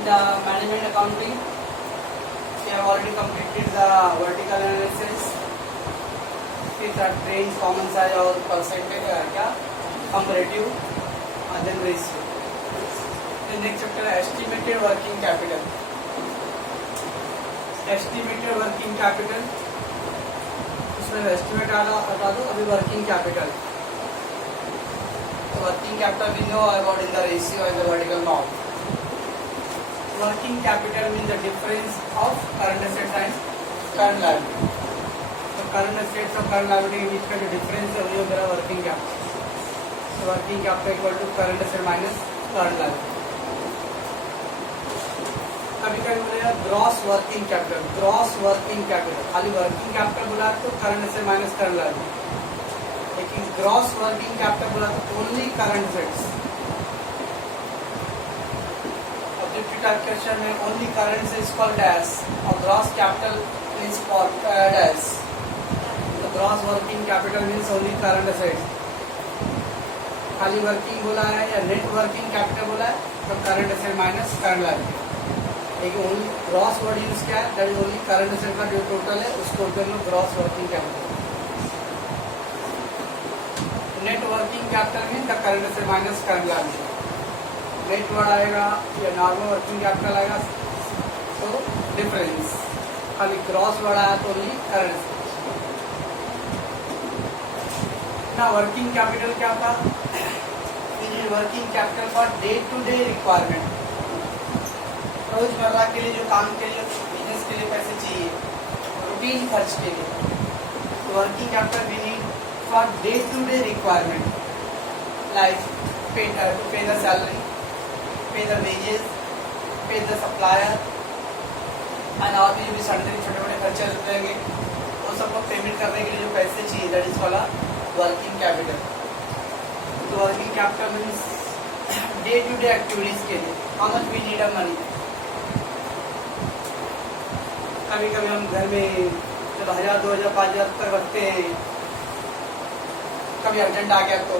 In the management accounting, we have already completed the vertical analysis. फिर था train common size और percentage क्या comparative than ratio. फिर next chapter है estimated working capital. Estimated working capital उसमें estimate हटा दो. अभी working capital. Working capital we know about in the ratio and the vertical norm. Working capital means the difference of current assets and current liability. So current assets और current liability के बीच का जो difference है वही हो गया working capital. So working capital equal to current asset minus current liability. कभी कभी बोलेगा gross working capital. Gross working capital खाली working capital बोला तो current asset minus current liability. लेकिन ग्रॉस वर्किंग कैपिटल बोला तो only current assets. Objective type question में only current is called as और gross capital is called as. तो gross working capital means only current assets. खाली working बोला है या नेट वर्किंग कैपिटल बोला है तो current asset minus current liability. लेकिन ओनली ग्रॉस वर्ड यूज क्या है, that is only current asset का जो टोटल है उसको टोटल में gross working capital. Net working capital mean the current asset minus current liability. Net word आएगा या नॉर्मल वर्किंग कैपिटल आएगा तो डिफरेंस. खाली ग्रॉस वर्ड आया तो ओनली करंट. ना वर्किंग कैपिटल क्या था, working capital for day to day requirement. रोजमर्रा के लिए जो काम के लिए बिजनेस के लिए पैसे चाहिए रूटीन खर्च के लिए. तो working capital we need for day-to-day requirement, like pay the salary, pay the wages, pay the supplier, and और भी जो भी सडनली छोटे मोटे खर्चे रहेंगे वो सबको पेमेंट करने के लिए जो पैसे चाहिए दैट इज वाला वर्किंग कैपिटल. तो working capital means day to day activities के लिए how much we need a money. कभी कभी हम घर में जब 1000 2000 5000 तक रखते हैं, कभी अर्जेंट आ गया तो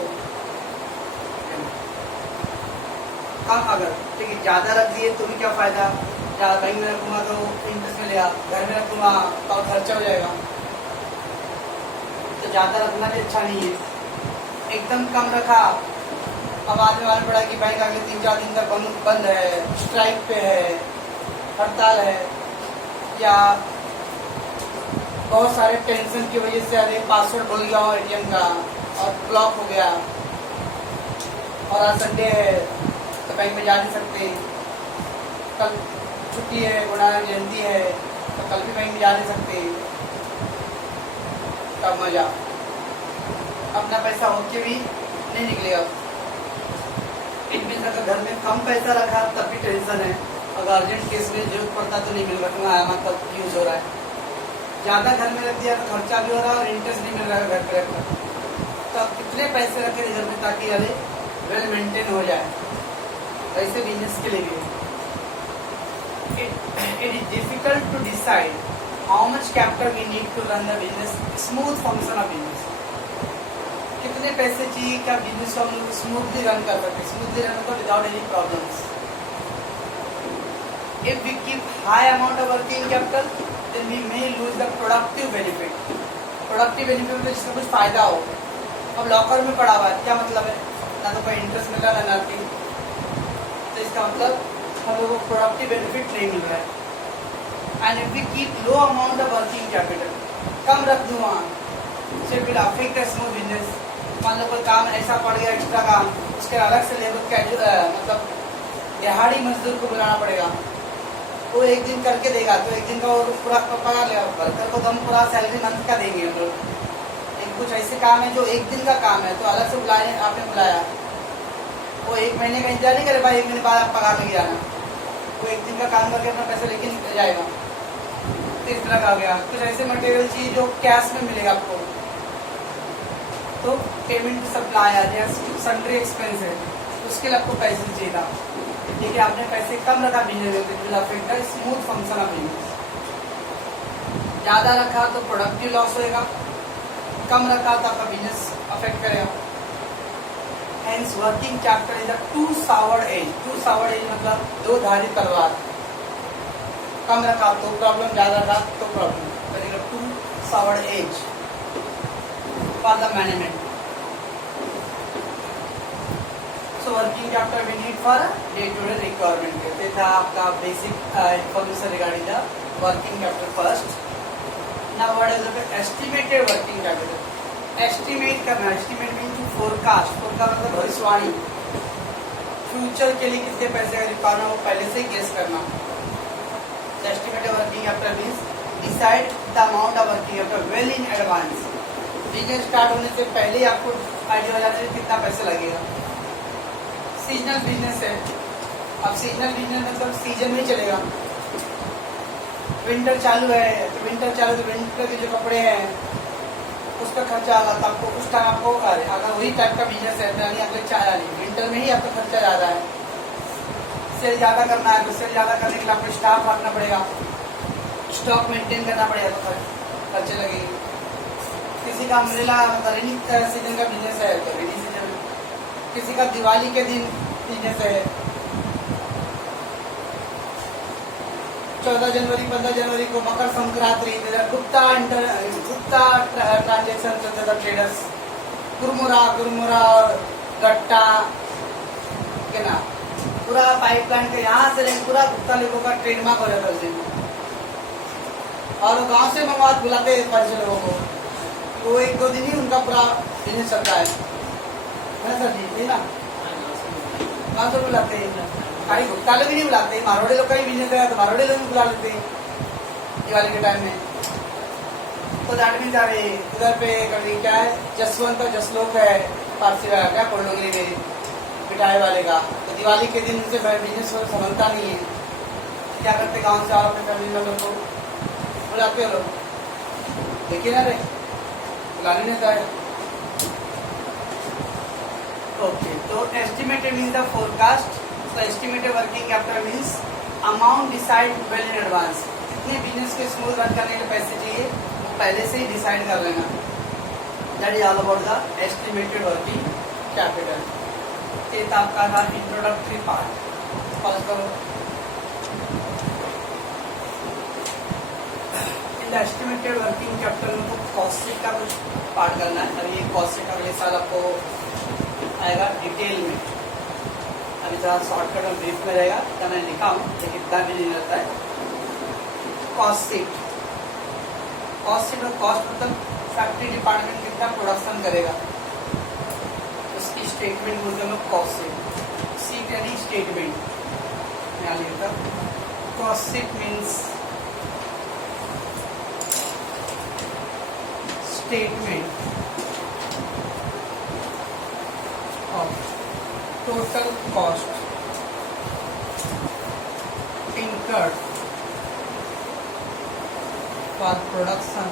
कम. अगर ठीक है ज़्यादा रख दिए तो भी क्या फ़ायदा, ज़्यादा बैंक में रखूँगा तो इंटरेस्ट मिलेगा, घर में रखूँगा तो और खर्चा हो जाएगा. तो ज़्यादा रखना भी अच्छा नहीं है. एकदम कम रखा अब बाद में मालूम पड़ा कि बैंक अगले 3-4 दिन तक बंद है, स्ट्राइक पे है, हड़ताल है, या बहुत सारे टेंशन की वजह से अरे पासवर्ड भूल गया हो एटीएम का और ब्लॉक हो गया, और आज संडे है तो बैंक में जा नहीं सकते, कल छुट्टी है, गुरु नानक जयंती है तो कल भी बैंक में जा नहीं सकते. तब मजा अपना पैसा होके भी नहीं निकलेगा. इनमें अगर घर में कम पैसा रखा तब भी टेंशन है, अगर अर्जेंट केस में जरूरत पड़ता तो नहीं मिल रहा, मतलब यूज हो रहा है. ज़्यादा घर में रख दिया तो खर्चा भी हो रहा है और इंटरेस्ट नहीं मिल रहा है घर पे रखकर. तो कितने पैसे रखें घर में ताकि अरे वेल मेंटेन हो जाए. ऐसे बिजनेस के लिए it is difficult to decide how much capital we need to run the business. Smooth function of business. कितने पैसे चाहिए क्या बिजनेस को हम स्मूथली रन कर सकते, स्मूथली रन कर without any problems. If we keep high amount of working capital then we may lose the productive benefit. Productive benefit में जिसका कुछ फायदा हो. अब लॉकर में पड़ा हुआ है क्या मतलब है, ना तो कोई इंटरेस्ट मिल रहा है ना नथिंग. तो इसका मतलब हम लोगों को प्रोडक्टिव बेनिफिट नहीं मिल रहा है. And if we keep low amount of working capital, कम रख दूँ वहाँ से will affect the smooth business. मान लो कोई काम ऐसा पड़ गया एक्स्ट्रा काम, उसके अलग से लेबर का मतलब दिहाड़ी मजदूर को बुलाना पड़ेगा. वो एक दिन करके देगा तो एक दिन का वो पूरा पगा लेगा, वर्कर को तो हम पूरा सैलरी मंथ का देंगे हम लोग. लेकिन कुछ ऐसे काम है जो एक दिन का काम है तो अलग से बुलाए, आपने बुलाया वो एक महीने का इंतजार नहीं करे भाई, एक महीने बाद आप पगार लेके जाना. वो एक दिन का काम करके अपना पैसा लेके निकल जाएगा. तो इस तरह का हो गया. कुछ ऐसे मटेरियल चाहिए जो कैश में मिलेगा आपको, तो पेमेंट सप्लायर या सन्ड्री एक्सपेंस है उसके लिए आपको पैसे चाहिए था. ठीक है आपने पैसे कम रखा बिजनेस में, स्मूथ फंक्शन ऑफ बिजनेस. ज़्यादा रखा तो प्रोडक्टिव लॉस होएगा, कम रखा तो आपका बिजनेस अफेक्ट करेगा. Hence working capital is a two-sword edge. Two-sword edge मतलब दो धारी तलवार. कम रखा तो प्रॉब्लम, ज्यादा रखा तो प्रॉब्लम. मतलब two-sword edge for the management. So working capital we need for day-to-day requirement. ये था आपका basic information regarding the working capital first. Now what is the estimated working capital? Estimate करना. Estimate mean to forecast. Forecast मतलब भविष्यवाणी. Future के लिए कितने पैसे का रिक्वायरमेंट वो पहले से गेस करना. Estimated working capital means decide the amount of working capital well in advance. Business start होने से पहले ही आपको आइडिया हो जाता है कितना पैसा लगेगा. सीजनल बिजनेस है. अब सीजनल बिजनेस मतलब सीजन में चलेगा. विंटर चालू है तो विंटर के जो कपड़े हैं उसका खर्चा आगा था आपको. उस टाइम आपको अगर वही टाइप का बिजनेस है यानी अगले विंटर में ही आपका खर्चा ज़्यादा है. सेल ज़्यादा करना है तो सेल ज़्यादा करने के लिए आपको स्टाफ रखना पड़ेगा. स्टॉक मेंटेन करना पड़ेगा तो खर्चे लगेंगे. किसी का अम्ब्रेला मतलब रेनी सीजन का बिजनेस है तो रेनी सीजन में. किसी का दिवाली के दिन बिजनेस है. 14 जनवरी 15 जनवरी को मकर संक्रांति गुप्ता ट्रांजेक्शन चलते था. ट्रेडर्स गुरमुरा गट्टा के ना पूरा पाइपलाइन के यहाँ से लेकर पूरा गुप्ता लोगों का ट्रेडमार्क हो जाता है उस दिन. और गांव से मंगवा बुलाते हैं 5 लोगों को. वो 1-2 दिन ही उनका पूरा बिजनेस चलता है सर जी ना. गाँव से बुलाते हैं. खाली गुप्ता लोग भी नहीं बुलाते. मारवाड़ी लोग का भी बिजनेस है तो मारवाड़ी लोग भी बुला लेते हैं दिवाली के टाइम में. तो दैट मीन्स अरे उधर पे कभी क्या है जसवंत और जसलोक है पारसी वाला क्या कोल्डोगिरी में मिठाई वाले का. तो दिवाली के दिन उनसे बिजनेस को समझता नहीं है. क्या करते गाँव से और अपने फैमिली मेम्बर को बुलाते हो लोग. देखिए ना रे बुलाने नहीं था. ओके तो estimated means the forecast. So estimated working capital means amount decide well in advance. कितने बिजनेस को स्मूथ रन करने के पैसे चाहिए वो पहले से ही डिसाइड कर लेना. That is all about the estimated working capital. ये था आपका था इंट्रोडक्टरी पार्ट. पॉज करो. In the estimated working capital में तो कॉस्ट शीट का कुछ पार्ट करना है. अभी ये कॉस्ट शीट अगले साल आपको आएगा डिटेल में. अभी ज़्यादा शॉर्टकट और ब्रीफ में रहेगा तो मैं लिखा हूँ लेकिन इतना भी नहीं रहता है. कॉस्ट शीट और कॉस्ट मतलब फैक्ट्री डिपार्टमेंट कितना प्रोडक्शन करेगा उसकी स्टेटमेंट बोलते हैं लोग कॉस्ट शीट. शीट यानी स्टेटमेंट. यहाँ लिखा cost sheet means statement of total cost incurred for production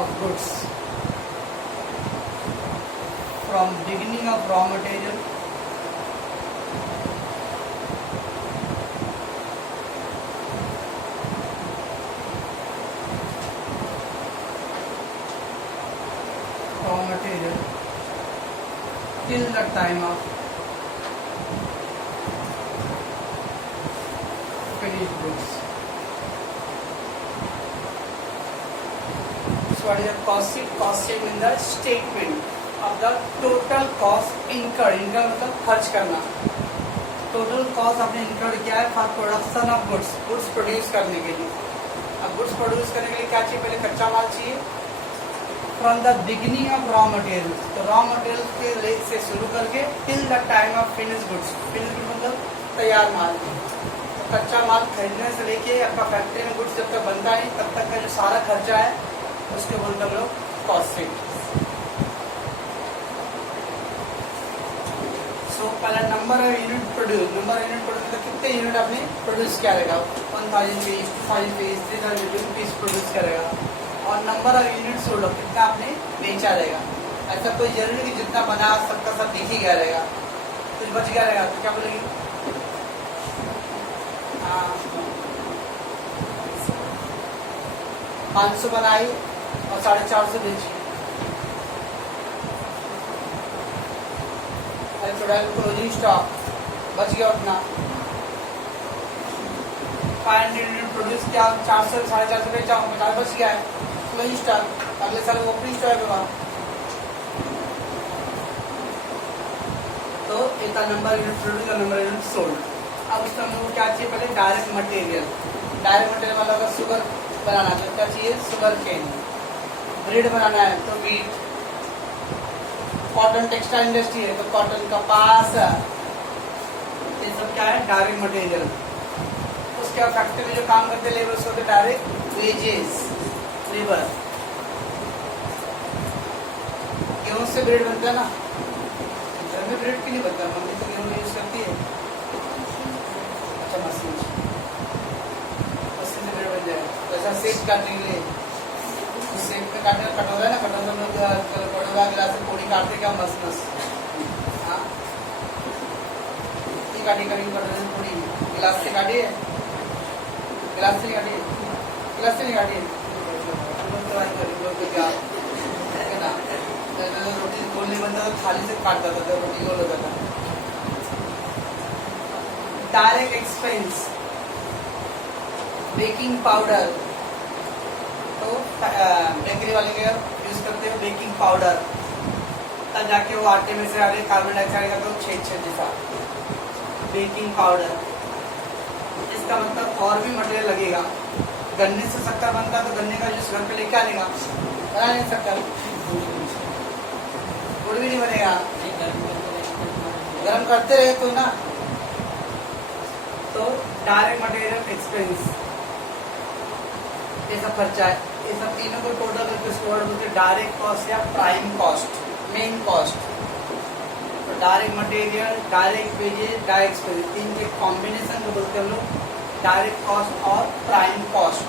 of goods from beginning of raw material till the time of finished goods. So what is the cost sheet? Cost sheet means the statement of the total cost incurred. Incurred मतलब खर्च करना. Total cost आपने incurred किया है for production of goods. Goods produce करने के लिए. अब goods produce करने के लिए क्या चाहिए? पहले कच्चा माल चाहिए. From the beginning of raw material. तो रॉ मटेरियल के रेट से शुरू करके till the time of finish goods. Finish good मतलब तैयार माल. तो कच्चा माल खरीदने से लेके आपका फैक्ट्री में गुड्स जब तक बनता है तब तक का जो सारा खर्चा है उसके बोलते हम लोग कॉस्ट शीट. सो पहला number of unit produce. Number of unit produce मतलब कितने यूनिट आपने प्रोड्यूस किया रहेगा. 1000 पीस 2000 पीस 3000 पीस प्रोड्यूस करेगा. और नंबर ऑफ यूनिट सोल्ड कितना आपने बेचा रहेगा. ऐसा कोई जरूरी नहीं कि जितना बना सबका सब बेच ही गया रहेगा. कुछ बच गया रहेगा तो क्या बोलेंगे. 500 बनाई और 450 बेची टोटल क्लोजिंग स्टॉक बच गया उतना। 500 यूनिट प्रोड्यूस किया, 400 450 बेचा, 50 बच गया है क्लोजिंग स्टॉक। अगले साल ओपनिंग स्टॉक होगा। तो एक नंबर यूनिट प्रोड्यूस और नंबर यूनिट सोल्ड। अब उसमें हम लोग क्या चाहिए, पहले डायरेक्ट मटेरियल। डायरेक्ट मटेरियल वाला अगर शुगर बनाना है तो क्या चाहिए, शुगर केन। ब्रेड बनाना है तो व्हीट। कॉटन टेक्सटाइल इंडस्ट्री है तो कॉटन, कपास, ये सब क्या है डायरेक्ट मटेरियल। उसके बाद फैक्ट्री में जो काम करते हैं लेबर होते डायरेक्ट वेजेस, लेबर। गेहूं से ब्रेड बनता है ना, घर में ब्रेड क्यों नहीं बनता, मम्मी तो गेहूं यूज करती है। अच्छा मशीन से ब्रेड बन जाए। ऐसा सेक काटने के लिए, सेक में काटने कटोरा है ना, कटोरा में कटोरा गिलास से पूरी काटते क्या मस्त मस्त। हाँ काटी कभी कटोरे से पूरी गिलास से काटी है, गिलास से नहीं काटी है, गिलास से नहीं काटी है। क्या है ना, रोटी गोल नहीं बनता तो थाली से काटता था तो रोटी गोल होता था। Direct expense, baking powder. तो बेकरी वाले के यूज करते हैं बेकिंग पाउडर, तब जाके वो आटे में से आगे कार्बन डाइऑक्साइड का तो छेद छेद जैसा बेकिंग पाउडर। इसका मतलब और भी मटेरियल लगेगा। गन्ने से शक्कर बनता है तो गन्ने का जूस घर पे लेके आनेगा, बना नहीं सकता, गुड़ भी नहीं बनेगा, गर्म करते रहे तो ना। तो डायरेक्ट मटेरियल एक्सपेंस, ये सब खर्चा है। ये सब तीनों को टोटल करके उसको वर्ड बोलते हैं डायरेक्ट कॉस्ट या प्राइम कॉस्ट, मेन कॉस्ट। तो direct material, direct wages, direct expense, तीन के कॉम्बिनेशन को बोलते हैं हम लोग डायरेक्ट कॉस्ट और प्राइम कॉस्ट।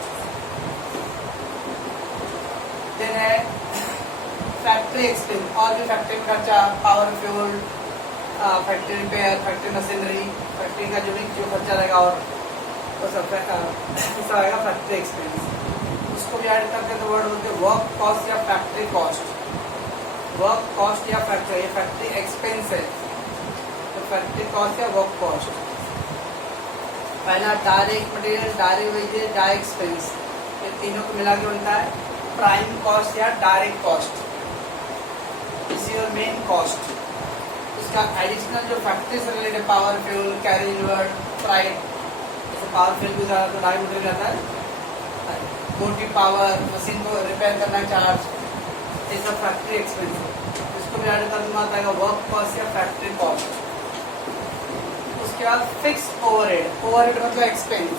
देन है फैक्ट्री एक्सपेंस, और भी फैक्ट्री में खर्चा, power fuel, factory repair, factory machinery, factory का जो भी जो खर्चा रहेगा और वो सब आएगा फैक्ट्री एक्सपेंस। उसको भी ऐड करके तो वर्ड बोलते हैं वर्क कॉस्ट या फैक्ट्री कॉस्ट। वर्क कॉस्ट या फैक्ट्री, ये फैक्ट्री एक्सपेंस है तो फैक्ट्री कॉस्ट या वर्क कॉस्ट। पहला direct material, direct wages, direct expense, ये तीनों को मिला के बनता है प्राइम कॉस्ट या direct cost. This is your main cost. उसका एडिशनल जो फैक्ट्री से related power fuel, carriage word, freight, जैसे पावर फ्यूल भी ज़्यादा तो डायरेक्ट मटेरियल आता है। मोटी पावर, मशीन को रिपेयर करना चार्ज, ये सब फैक्ट्री एक्सपेंस है। इसको भी ऐड करना आता है वर्क कॉस्ट या फैक्ट्री कॉस्ट। उसके बाद फिक्स ओवरहेड, ओवरहेड मतलब expense,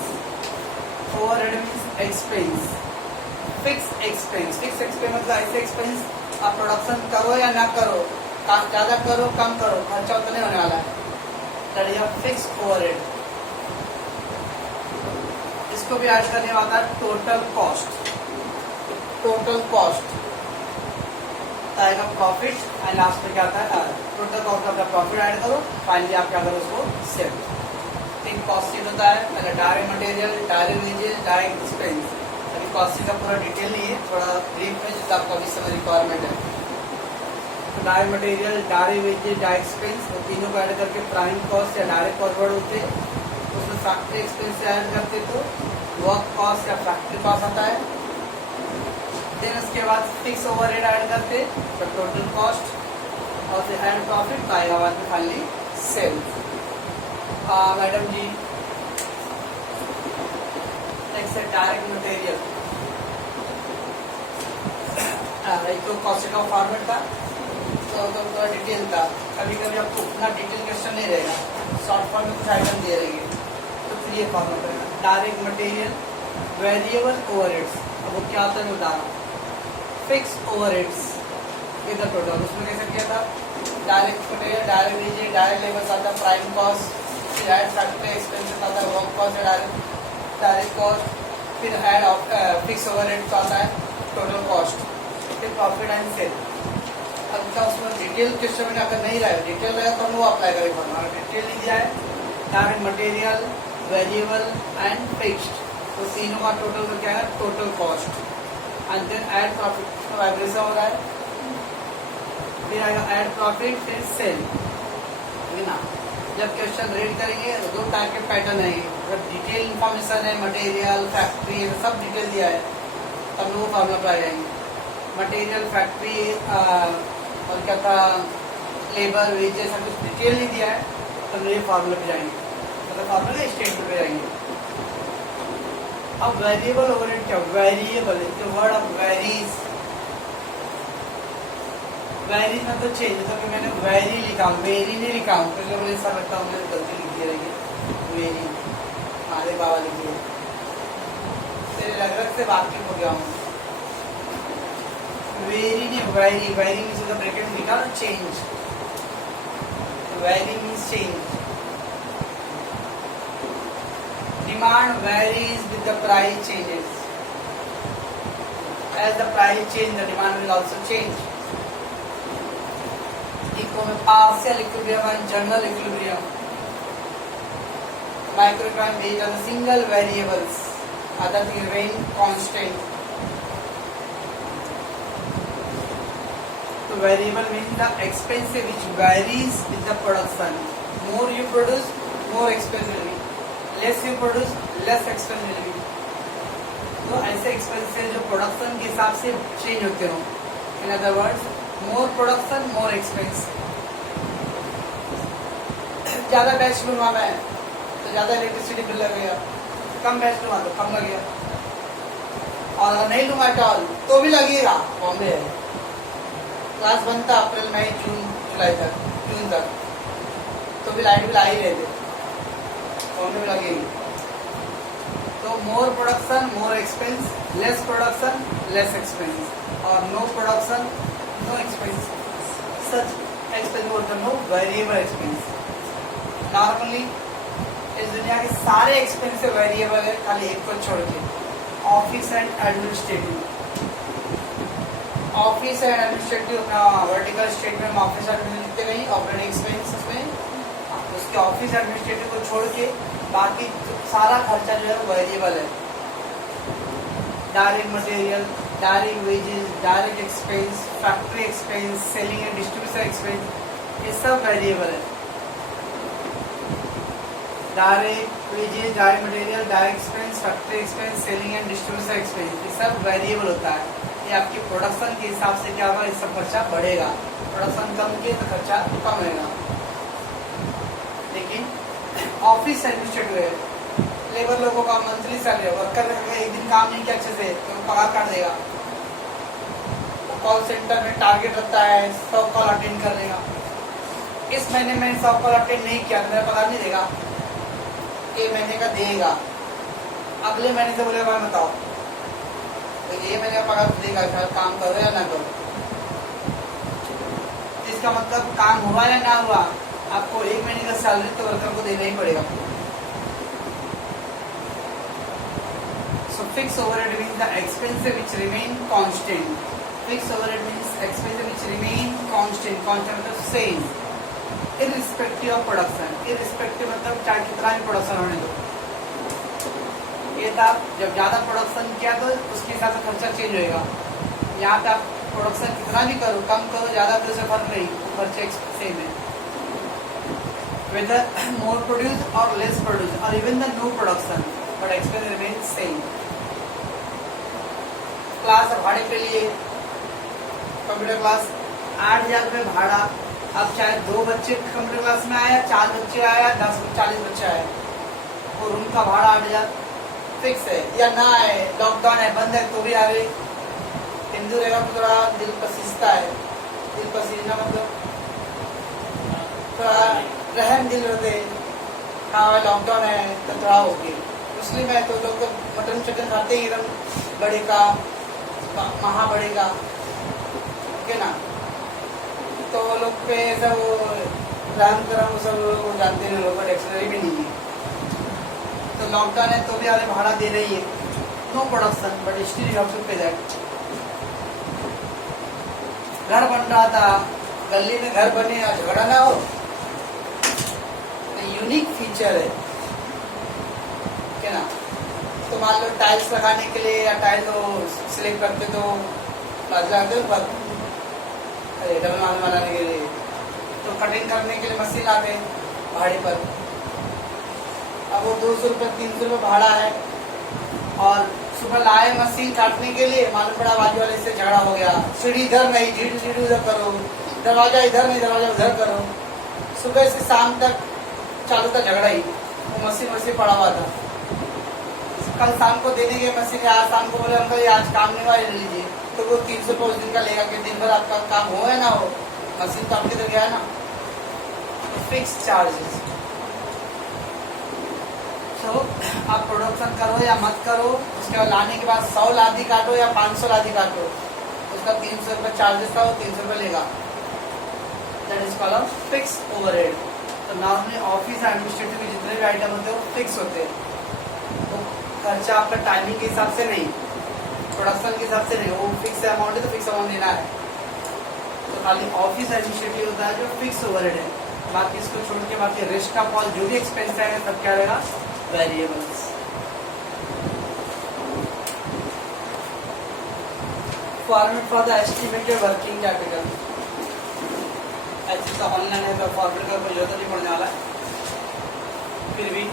overhead means expense. Fix expense, fix expense मतलब ऐसे एक्सपेंस आप प्रोडक्शन करो या ना करो, ज़्यादा करो कम करो, खर्चा उतना होने वाला है, दैट इज फिक्स ओवरहेड। इसको भी ऐड करने वाला है टोटल कॉस्ट। टोटल कॉस्ट आएगा प्रॉफिट एंड लास्ट में क्या आता है total cost of the profit add करो, फाइनली आप क्या करो उसको सेव। तीन कॉस्ट शीट होता है, पहले direct material, direct wages, direct expense. अभी कॉस्ट शीट का पूरा डिटेल नहीं है, थोड़ा ब्रीफ में जितना आपका भी समय रिक्वायरमेंट है। तो direct material, direct wages, direct expense, वो तीनों को ऐड करके प्राइम कॉस्ट या डायरेक्ट फॉरवर्ड होते हैं। उसमें फैक्ट्री एक्सपेंस से ऐड करते तो वर्क कॉस्ट या फैक्ट्री कॉस्ट आता है। देन उसके बाद फिक्स ओवरहेड ऐड करते तो टोटल कॉस्ट और फिर ऐड प्रॉफिट आएगा बाद में फाइनली सेल। मैडम जी नेक्स्ट है डायरेक्ट मटेरियल। एक तो कॉस्ट का फॉर्मेट था तो थोड़ा डिटेल था, कभी कभी आपको उतना डिटेल क्वेश्चन नहीं रहेगा, शॉर्ट फॉर्म में कुछ आइटम दे रहेंगे तो फिर ये फॉर्मेट रहेगा। डायरेक्ट मटेरियल, वेरिएबल ओवरहेड्स, अब वो क्या होता है बता रहा हूँ। फिक्स ओवरहेड्स ये था टोटल, उसमें कैसे किया था direct material, direct wages, direct labour आता है प्राइम कॉस्ट, फिर ऐड फैक्ट्री एक्सपेंसेस आता है वर्क कॉस्ट या डायरेक्ट कॉस्ट, फिर ऐड फिक्स ओवरहेड्स आता है टोटल कॉस्ट, फिर प्रॉफिट एंड सेल। अब क्या उसमें डिटेल क्वेश्चन में अगर नहीं रहा, डिटेल रहेगा तो हम वो अप्लाई करेंगे, अगर डिटेल नहीं दिया है direct material, variable and fixed, तो तीनों का टोटल क्या है total cost and then add profit, इसमें वाइब्रेशन हो रहा है, फिर आएगा ऐड प्रॉफिट, फिर सेल। जब क्वेश्चन रीड करेंगे तो 2 टाइप के पैटर्न है। जब डिटेल इंफॉर्मेशन है, मटेरियल, फैक्ट्री, सब डिटेल दिया है, तब वो फार्मूला पर आ जाएंगे। मटेरियल, फैक्ट्री और क्या था, लेबर, वेज, ऐसा कुछ डिटेल नहीं दिया है, तब ये फार्मूला पे जाएंगे, मतलब फार्मूला स्टेटमेंट पे जाएंगे। अब वेरिएबल ओवरहेड क्या? Variable the word of varies, very में तो चेंज होता है। मैंने वेरी लिखा हूँ, वेरी नहीं लिखा हूँ, क्योंकि मुझे ऐसा लगता हूँ मैंने गलती लिख दी रहेगी। वेरी अरे बाबा लिखिए, तेरे लग से वाकिफ हो गया हूँ। वेरी नहीं, vary, vary means the bracket में लिखा ना change, vary means change. Demand varies with the price changes, as the price change the demand will also change। Eco में partial equilibrium and general equilibrium. Microeconomic based on single variables, other thing remain constant. तो variable means the expense which varies with the production. More you produce, more expense will be, less you produce, less expense will B. तो ऐसे expenses जो production के हिसाब से change होते हो। In other words, more production more expense. ज्यादा batch लूंगा मैं तो ज्यादा इलेक्ट्रिसिटी बिल लगेगा, कम बैच लूंगा तो कम लगेगा, और अगर नहीं लूंगा तो भी लगेगा। बॉम्बे है, क्लास बनता अप्रैल, मई, जून, जुलाई तक, जून तक, तो भी लाइट बिल आ ही रहते, बॉम्बे में लगेगी। तो more production more expense, less production less expense, और no production no expense. Such expense बोलते नो वेरिएबल एक्सपेंस। नॉर्मली इस दुनिया के सारे एक्सपेंस वेरिएबल है, खाली एक को छोड़ के, office and administrative. Office and administrative अपना वर्टिकल स्टेटमेंट में ऑफिस एडमिनिस्ट्रेटिव लिखते नहीं, ऑपरेटिंग एक्सपेंस में उसके ऑफिस एडमिनिस्ट्रेटिव को छोड़ के बाकी सारा खर्चा जो है वो वेरिएबल है। Direct material, direct wages, direct expense, factory expense, selling and distribution expense, ये सब वेरिएबल है। Direct wages, direct material, direct expense, factory expense, selling and distribution expense, ये सब वेरिएबल होता है। ये आपकी प्रोडक्शन के हिसाब से क्या होगा, ये सब खर्चा बढ़ेगा। प्रोडक्शन कम किए तो खर्चा कम रहेगा। लेकिन ऑफिस एडमिनिस्ट्रेटिव है, लेबर लोगों का मंथली सैलरी, वर्कर एक दिन काम नहीं किया अच्छे से तो पगार काट देगा। कॉल सेंटर में टारगेट रहता है 100 कॉल अटेंड कर लेगा, इस महीने में 100 कॉल अटेंड नहीं किया तो मेरा पगार नहीं देगा, ये महीने का देगा। अगले महीने से बोलेगा भाई बताओ तो ये महीने का पगार देगा, काम करो या ना करो। इसका मतलब काम हुआ या ना हुआ, आपको एक महीने का सैलरी तो वर्कर को देना ही पड़ेगा। So fixed overhead means the expense which remain constant. Fixed overhead means expense which remain constant. Constant मतलब same, irrespective of production. Irrespective मतलब चाहे कितना भी प्रोडक्शन होने दो। ये था जब ज्यादा प्रोडक्शन किया तो उसके हिसाब से खर्चा चेंज होएगा। यहाँ पे आप प्रोडक्शन कितना भी करो, कम करो, ज्यादा करो, से फर्क नहीं, खर्चे सेम है। Whether more produce or less produce or even the no production, but expense remains same. Class भाड़े के लिए कंप्यूटर क्लास 8,000 रुपये भाड़ा। अब चाहे 2 बच्चे कंप्यूटर क्लास में आया, 4 बच्चे आया, 40 बच्चे आए, वो रूम का भाड़ा 8,000 फिक्स है। या ना आए, लॉकडाउन है, बंद है तो भी आ गए। हिंदू रहेगा तो थोड़ा दिल पसीजता है, दिल पसीजना मतलब थोड़ा रहम दिल रहते, हाँ लॉकडाउन है तो थोड़ा ओके। मुस्लिम है तो लोग मटन चिकन खाते ही एकदम बड़े का महा बढ़ेगा, ठीक है ना। तो लोग पे सब रहम करम सब लोग जानते हैं, लोग डिक्शनरी भी नहीं है। तो लॉकडाउन है तो भी आगे भाड़ा दे रही है, no production but still you have to pay that. घर बन रहा था, गली में घर बने और झगड़ा ना हो, यूनिक फीचर है, ठीक है ना। तो मान लो टाइल्स लगाने के लिए या टाइल तो सिलेक्ट करते तो लगाते पर डबल माल बनाने के लिए, तो कटिंग करने के लिए मशीन लाते, भाड़े पर। अब वो 200 रुपये 300 रुपये भाड़ा है, और सुबह लाए मशीन काटने के लिए, मालूम पड़ा बाजू वाले से झगड़ा हो गया, सीढ़ी इधर नहीं सीढ़ी उधर करो, दरवाजा इधर नहीं दरवाजा उधर करो। सुबह से शाम तक चालू था झगड़ा ही, वो मशीन वैसे पड़ा हुआ था। कल शाम को देने के मशीन, आज शाम को बोले अंकल ये आज काम नहीं हुआ ले लीजिए, तो वो 300 रुपये उस दिन का लेगा कि दिन भर आपका काम हो है ना हो, मशीन तो आपके इधर गया है ना। Fix charges. तो आप प्रोडक्शन करो या मत करो, उसके बाद लाने के बाद 100 लादी काटो या 500 लादी काटो, उसका 300 रुपये चार्जेस था, वो 300 रुपये लेगा। That is called fix overhead. तो नॉर्मली ऑफिस एडमिनिस्ट्रेटिव के जितने भी आइटम होते हैं वो फिक्स होते हैं, तो खर्चा आपका टाइमिंग के हिसाब से नहीं, प्रोडक्शन के हिसाब से नहीं, वो फिक्स अमाउंट है तो फिक्स अमाउंट देना है। तो खाली ऑफिस एडमिनिस्ट्रेटिव होता है जो फिक्स ओवरहेड है, बाकी इसको छोड़ के बाकी रेस्ट ऑफ ऑल जो भी एक्सपेंस है सब क्या रहेगा, variables. Format for the estimated working capital. ऐसे तो ऑनलाइन है तो फॉर्मेट का कोई जरूरत नहीं पड़ने वाला है, फिर भी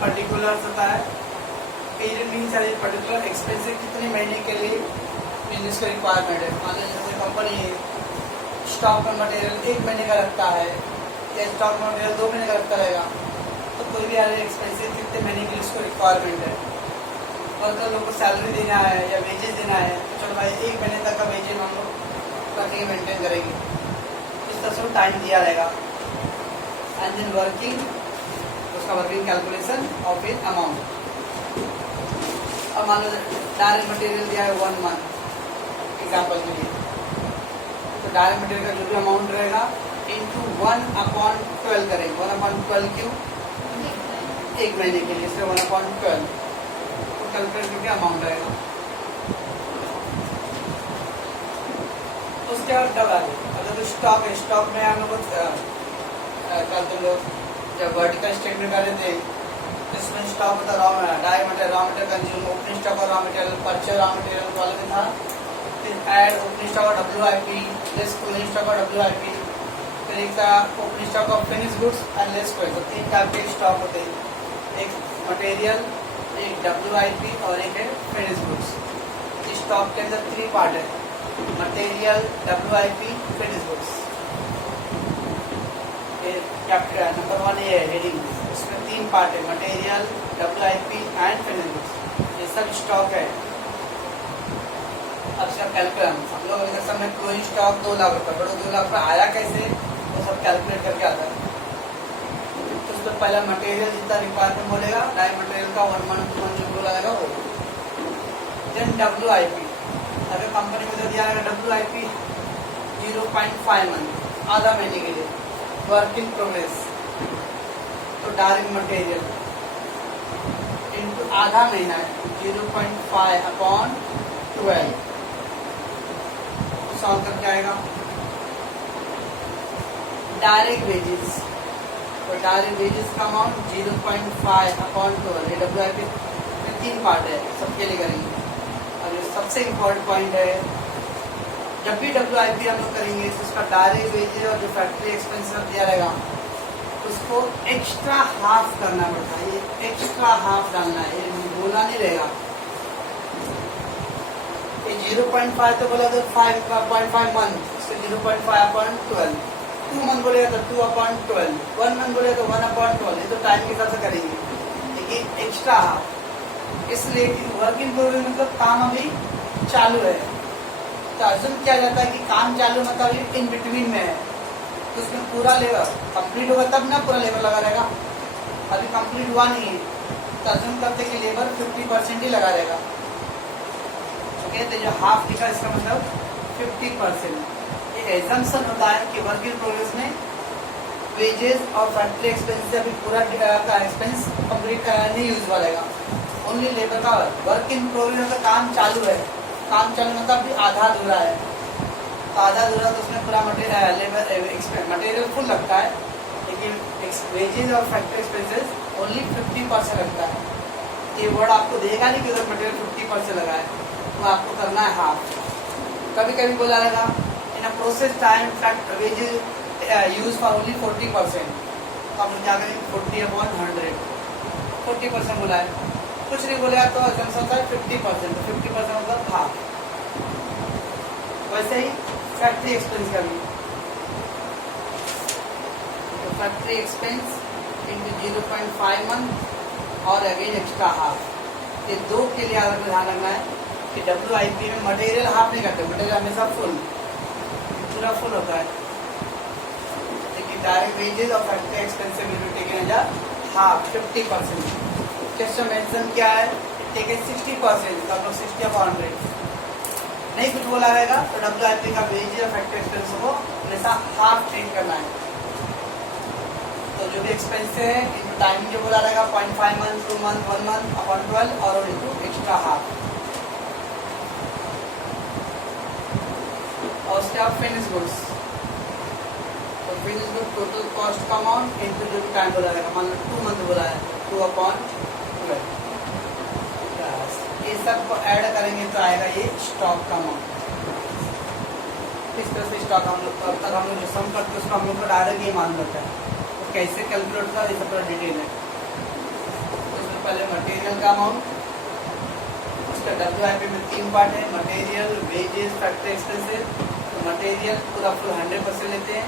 पर्टिकुलर होता है। पीरियड मीन्स है पर्टिकुलर एक्सपेंसिव कितने महीने के लिए बिजनेस का रिक्वायरमेंट है। मान लीजिए कोई कंपनी स्टॉक में मटेरियल 1 महीने का रखता है या स्टॉक में मटेरियल 2 महीने का रखता रहेगा, तो कोई भी एक्सपेंसिव कितने महीने के लिए उसको रिक्वायरमेंट है। वर्कर लोग को सैलरी देना है या वेजेस देना है, तो चलो भाई 1 महीने तक का वेजेस हम लोग रखेंगे, मेंटेन करेंगे, इस तरह से टाइम दिया रहेगा। एंड देन वर्किंग, उसका working calculation of in amount. अब मान लो डायरेक्ट मटेरियल दिया है 1 मंथ एग्जाम्पल के लिए, तो डायरेक्ट मटेरियल का जो भी अमाउंट रहेगा इंटू 1/12 करेंगे। 1/12 क्यों? 1 महीने के लिए, इसलिए 1/12 तो कैलकुलेट करके अमाउंट रहेगा। उसके बाद डब आगे अगर तो स्टॉक है, स्टॉक में हम लोग कल तो लोग जब वर्टिकल स्टेटमेंट कर रहे थे, इसमें स्टॉक होता raw material consume, opening stock और raw material, purchase raw material वाले में था, फिर ऐड ओपनिंग स्टॉक और WIP, लेस क्लोजिंग स्टॉक और WIP, फिर एक था opening stock of finish goods and less close. तो 3 टाइप के स्टॉक होते हैं, एक मटेरियल, एक WIP और एक है फिनिश गुड्स। इस स्टॉक के अंदर 3 पार्ट है, material, WIP, finish goods. Number 1 ये है हेडिंग, इसमें 3 पार्ट है, material, WIP and finish goods, ये सब स्टॉक है। अब इसका कैलकुलेशन हम लोग अगर समय क्लोजिंग स्टॉक 2 लाख रुपये, बड़ो 2 लाख रुपये आया कैसे, वो सब कैलकुलेट करके आता है। तो उसको पहला मटेरियल जितना रिक्वायरमेंट बोलेगा, डायरेक्ट मटेरियल का 1 मंथ 2 मंथ जो बोला जाएगा वो। देन WIP, अगर कंपनी में दिया है WIP 0.5 मंथ, आधा महीने के लिए, वर्क इन प्रोग्रेस, तो डायरेक्ट मटेरियल इनटू आधा महीना है 0.5/12 सॉल्व करके आएगा। डायरेक्ट वेजेस, तो डायरेक्ट वेजेस का अमाउंट 0.5/12, ये WIP में 3 पार्ट है, सबके लिए करेंगे। और ये सबसे इम्पोर्टेंट पॉइंट है, जब भी WIP हम लोग करेंगे तो उसका डायरेक्ट वेजेस और जो फैक्ट्री एक्सपेंसेस दिया रहेगा उसको एक्स्ट्रा हाफ करना पड़ता है, ये एक्स्ट्रा हाफ डालना है, ये बोला नहीं रहेगा। ये 0.5 तो बोला तो 5.5 मंथ, इससे 0.5/12, 2 मंथ बोलेगा तो 2/12, 1 मंथ बोलेगा तो 1/12, ये तो टाइम के हिसाब से करेंगे, लेकिन एक्स्ट्रा हाफ इसलिए कि वर्क इन प्रोग्रेस मतलब काम अभी चालू है। तो अजूम किया जाता है कि काम चालू मतलब इन बिटवीन में है, तो उसमें पूरा लेबर कंप्लीट होगा तब ना पूरा लेबर लगा रहेगा, अभी कंप्लीट हुआ नहीं है, तो अजूम करते कि लेबर 50% ही लगा रहेगा। ओके, तो जो हाफ लिखा इसका मतलब 50%। ये एजम्पशन होता है कि वर्क इन प्रोग्रेस में वेजेस और फैक्ट्री एक्सपेंस से अभी पूरा का एक्सपेंस कंप्लीट नहीं यूज हुआ रहेगा, ओनली लेबर का वर्क इन प्रोग्रेस का काम चालू है, काम चालू मतलब अभी आधा अधूरा है, तो आधा अधूरा तो उसमें पूरा मटेरियल लेबर मटेरियल फुल लगता है, लेकिन वेजेस और फैक्ट्री एक्सपेंसेस ओनली 50% लगता है। ये वर्ड आपको देगा नहीं कि उधर मटेरियल 50% लगा है, तो आपको करना है हाफ। कभी कभी बोला रहेगा in a process time fact wages use for only 40%, तो आप लोग क्या करेंगे 40/100, 40% बोला है, कुछ नहीं बोलेगा तो आंसर होता है 50%, तो 50% मतलब हाफ। वैसे ही फैक्ट्री एक्सपेंस का भी, तो फैक्ट्री एक्सपेंस इंटू 0.5 मंथ और अगेन एक्स्ट्रा हाफ। ये दो के लिए आपको ध्यान रखना है कि WIP में मटेरियल हाफ नहीं करते, मटेरियल हमेशा फुल, पूरा फुल होता है, लेकिन डायरेक्ट वेजेस और factory expense will be taken as half 50%। Question mention क्या है, टेक 60%, तो आप लोग 60/100 नहीं कुछ बोला रहेगा तो WIP का वेजेस और फैक्ट्री एक्सपेंस को हमेशा हाफ ट्रीट करना है। तो जो भी एक्सपेंस है इनको टाइमिंग जो बोला रहेगा 0.5 मंथ, 2 मंथ, 1 मंथ अपॉन 12 और इनटू एक्स्ट्रा हाफ। और उसके बाद फिनिश गुड्स, तो फिनिश गुड टोटल कॉस्ट का अमाउंट इनटू जो भी टाइम बोला रहेगा, मान लो 2 मंथ बोला है 2/12। ये सब को ऐड करेंगे तो आएगा ये स्टॉक का अमाउंट। इस तरह से स्टॉक हम लोग अब तक हम लोग जो सम करते हैं उसको हम लोग को डायरेक्ट ये मान लेता है, तो कैसे कैलकुलेट का ये सब पूरा डिटेल है। तो इसमें पहले मटेरियल का अमाउंट, उसका WIP में 3 पार्ट है, मटेरियल, वेजेस, फैक्ट्री एक्सपेंसेस। तो मटेरियल पूरा फुल 100% लेते हैं,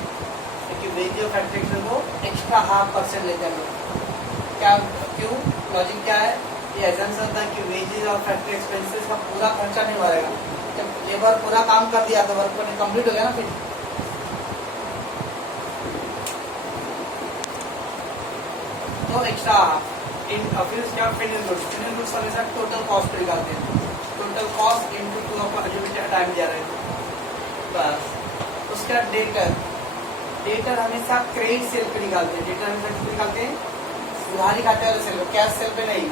क्योंकि वेजेस और फैक्ट्री एक्सपेंस को एक्स्ट्रा 0.5% लेते हैं लोग। क्या क्यों, लॉजिक क्या है, ये एजेंस होता है कि वेजेस और फैक्ट्री एक्सपेंसेस का पूरा खर्चा नहीं भरेगा, जब लेबर पूरा काम कर दिया तो वर्क कंप्लीट हो गया ना, फिर तो एक्स्ट्रा इन फिर उसके बाद फिनिश गुड्स हमेशा टोटल कॉस्ट निकालते हैं, टोटल कॉस्ट इनटू 2 जो भी टाइम दिया रहेगा बस। उसके बाद डेटर हमेशा क्रेडिट सेल पे निकालते हैं, डेटर हमेशा किस पे निकालते हैं, उधारी खाते वाले सेल, कैश सेल पे नहीं।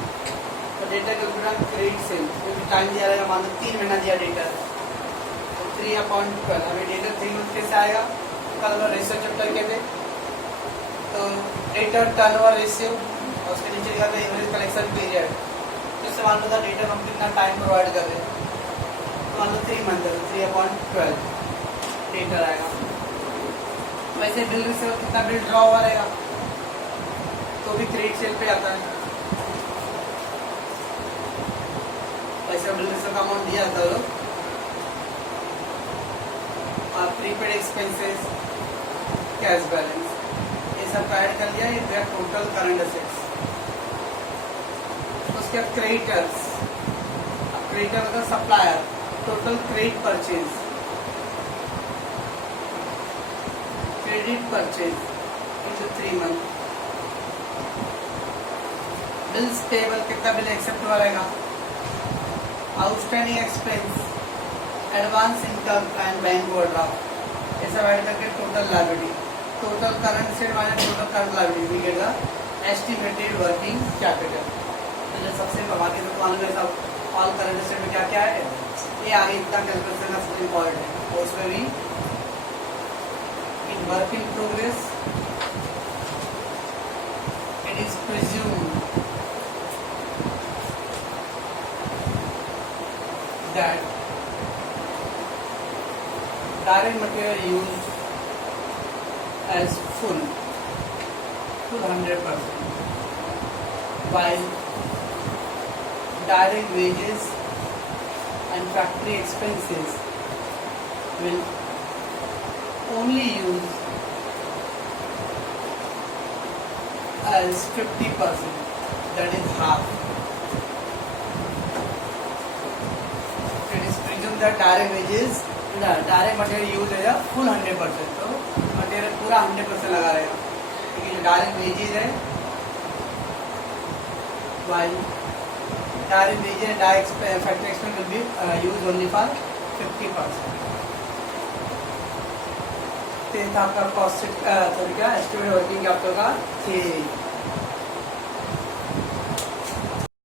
तो डेटा कैलकुलेट क्रेडिट सेल, क्योंकि टाइम दिया रहेगा, मान लो 3 महीना दिया डेटर, तो 3/12 हमें डेटर 3 मंथ कैसे आएगा, कल हम रेशियो चैप्टर के थे, तो डेटर टर्नओवर रेशियो और उसके नीचे लिखा था एवरेज कलेक्शन पीरियड। तो इससे मान लो था डेटर हम कितना टाइम प्रोवाइड कर रहे हैं, तो मान लो 3 मंथ है, 3/12 डेटर आएगा। वैसे बिल रिसीवर कितना बिल ड्रॉ हुआ रहेगा तो भी क्रेडिट सेल पे आता है, वैसे बिल रिसीवर का अमाउंट दिया जाता है लोग। और प्रीपेड एक्सपेंसेस, कैश बैलेंस, ये सब ऐड कर लिया, ये टोटल करंट असेट्स। उसके बाद क्रेडिटर्स, क्रेडिटर का supplier, total credit purchase, credit purchase into 3 month. Bills payable, कितना बिल एक्सेप्ट हुआ रहेगा, outstanding expense, advance income and bank overdraft, ये सब ऐड करके total liability, total current asset minus total current liability मिलेगा estimated working capital. तो जो सबसे बाकी तो मालूम है सब ऑल करंट एसेट में क्या क्या है, ये आगे इतना कैलकुलेशन का सबसे इम्पोर्टेंट है। और उसमें भी in work in progress it is presumed that direct material used as full 100%, while direct wages and factory expenses will only use as 50%, that is half. That direct wages, direct material use है full 100%, तो material पूरा 100% लगा रहेगा, क्योंकि जो direct wages है, while direct wages and direct factory expense will be used only for 50%। तो ये था आपका कॉस्ट, सॉरी क्या एस्टिमेटेड वर्किंग कैपिटल का थ्योरी।